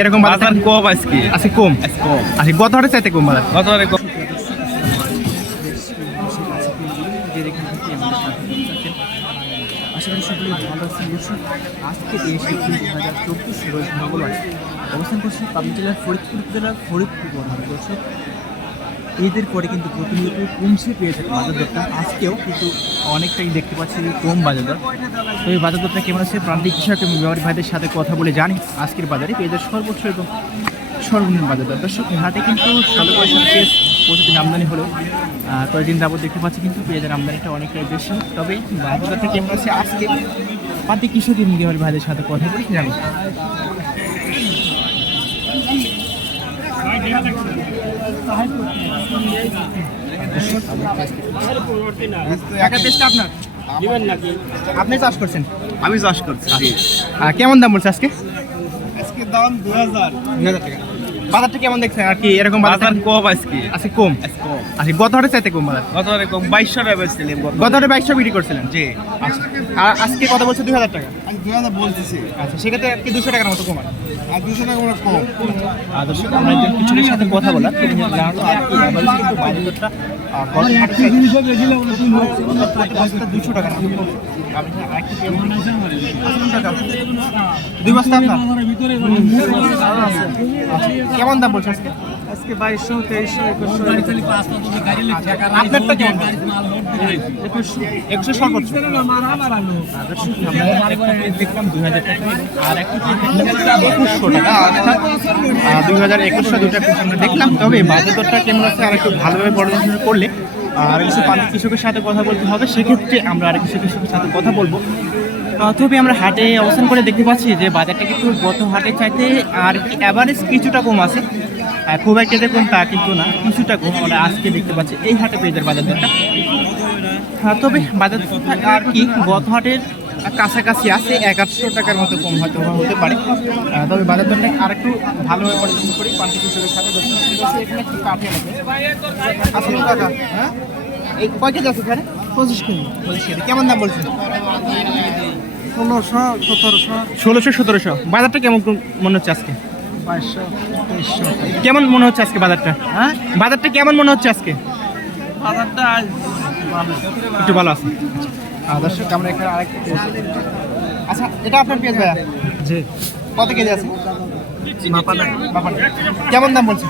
এরকম বাজার কম আজকে আজকে কম আজকে গত হাটে চাইতে কম বাজার গত হাটে কম। আশা করি সকলেই ভালো আছেন। দর্শক আজকে 23/3/2024 রোজ মঙ্গলবার অবস্থান করছি পাবনা জেলার ফরিদপুর উপজেলার ফরিদপুর বর্ণালী। দর্শক ঈদের পরে কিন্তু প্রতিনিয়ত কমছে পেয়েছে বাজার দরটা, আজকেও কিন্তু অনেকটাই দেখতে পাচ্ছি কম বাজার দর। তো এই বাজার দরটা কেমন আছে প্রান্তিক কৃষক এবং ব্যবসায়ী ভাইদের সাথে কথা বলে জানি আজকের বাজারে পেঁয়াজের সর্বোচ্চ এবং সর্বনিম্ন বাজার দর। দর্শক হাটে কিন্তু 16 পেঁয়াজ প্রতিদিন আমদানি হলেও কয়েকদিন যাবত দেখতে পাচ্ছি কিন্তু পেঁয়াজের আমদানিটা অনেকটাই বেশি। তবে বাজার দরটা কেমন আছে আজকে প্রান্তিক কৃষক এবং ব্যবসায়ী ভাইদের সাথে কথা বলে জানি। আপনি চাষ করছেন? আমি চাষ করছি। কেমন দাম বলছে আজকে? আজকে দাম 2000 টাকা। বাজারটা কেমন দেখছেন? আর কি এরকম বাজার কম আজকে আজকে কম আজকে গত হাটে চাইতে কম বাজার। গত হাটে কম 2200 টাকা বেচছিলাম। গত হাটে 2200 বিক্রি করছিলেন? জি। আচ্ছা, আর আজকে কত বলছে? 2000 টাকা। আজকে 2000 বলতেছি। আচ্ছা, সেক্ষেত্রে আর কি 200 টাকার মতো কমান। আর 200 টাকা করে কম। দর্শক আমরা একজন কিছুর সাথে কথা বললাম, তিনি জানালো আর কি এভারেজ কিন্তু বাজারটা গত হাটে 200 টাকা না। আমি আরেকটু টাকা 2 বস্তা আপনার কেমন দাম বলছে আজকে? আজকে 2200 2300 2100। আপনারটা কেমন? 2100 সর্বোচ্চ। দেখলাম 2000 টাকা আর একটা 2100 টাকা, 2021 দুটা আমরা দেখলাম। তবে বাজার দরটা কেমন আছে আর একটু ভালোভাবে পর্যালোচনা করলে আর কিছু প্রান্তিক কৃষকের সাথে কথা বলতে হবে, সেক্ষেত্রে আমরা আর কিছু কৃষকের সাথে কথা বলবো। তবে আমরা হাটে অবস্থান করে দেখতে পাচ্ছি যে বাজারটা কিন্তু গত হাটে চাইতে আর কি অ্যাভারেজ কিছুটা কম আছে, খুব একটা যে কম তা কিন্তু না, কিছুটা কম আমরা আজকে দেখতে পাচ্ছি এই হাটে পেঁয়াজের বাজার দরটা। তবে বাজার দরটা আর কি গত হাটের কাছাকাছি আছে, 1100 টাকার মতো কম হয়তো হতে পারে। তবে বাজার দরটা আর একটু ভালোভাবে পরিচালনা করি প্রান্তিক কৃষকের সাথে। এখানে একটু কাঠে লাগে 80 টাকা। হ্যাঁ, এই কয় কেজি আছে এখানে? 25 কেজি। কেমন দাম বলছেন? 1600 1700 1600 1700। বাজারটা কেমন মনে হচ্ছে আজকে? 2200 2300। কেমন মনে হচ্ছে আজকে বাজারটা? হ্যাঁ, বাজারটা কেমন মনে হচ্ছে আজকে? বাজারটা একটু ভালো আছে। দর্শক আমরা এখানে আরেকটা পেঁয়াজ। আচ্ছা, এটা আপনার পেঁয়াজ ভাইয়া? জি। কত কেজি আছে? মাপানা কেমন দাম বলছে?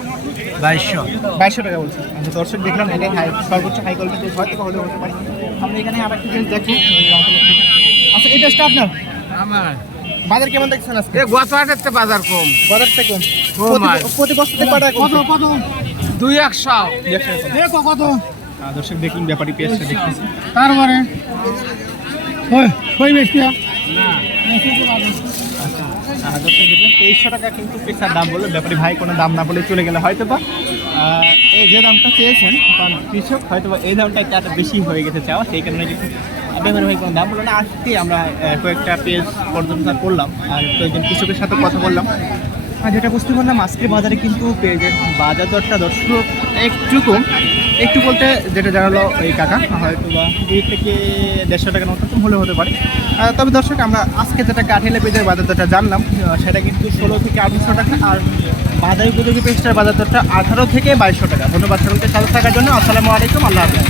2200 টাকা বলছে। আচ্ছা দর্শক, দেখলাম এটাই হাই, সর্বোচ্চ হাই কোয়ালিটি হয়তো হলেও হতে পারে। আমরা এখানে আরেকটা পেঁয়াজ দেখি। আচ্ছা, এই পেঁয়াজটা আপনার? আমার বাজার কেমন দেখছেন আজকে? গত হাটের তো বাজার কম। বাজারটা কম। কম আর। প্রতি বস্তাতে কত টাকা কমছে? 2100 কত? দর্শক দেখুন, ব্যাপারী পেঁয়াজটা দেখতেছি। তারপরে কই বেশি দর্শক দেখলেন 2300 টাকা কিন্তু পেঁচার দাম বললো ব্যাপারী ভাই, কোনো দাম না বলে চলে গেলে হয়তো বা এই যে দামটা চেয়েছেন কারণ কৃষক হয়তো বা এই দামটা একটু বেশি হয়ে গেছে চাওয়া, সেই কারণে কিন্তু ব্যাপারী ভাই কোনো দাম বললো না। আজকে আমরা কয়েকটা পেজ পর্যবেক্ষণ করলাম আর কয়েকজন কৃষকের সাথে কথা বললাম। আর যেটা বুঝতে পারলাম আজকের বাজারে কিন্তু পেঁয়াজের বাজার দরটা দর্শক একটু কম, একটু বলতে যেটা জানালো এই কাকা হয়তো বা 2 থেকে 150 টাকার মতো কম হলে হতে পারে। তবে দর্শক আমরা আজকে যেটা কাঠিলে পেঁয়াজের বাজার দরটা জানলাম সেটা কিন্তু 16 থেকে 1800 টাকা, আর বাজার উপযোগী পেঁয়াজটার বাজার দরটা 18 থেকে 2200 টাকা। ধন্যবাদ সকলকে সাথে থাকার জন্য। আসসালামু আলাইকুম, আল্লাহ হাফেজ।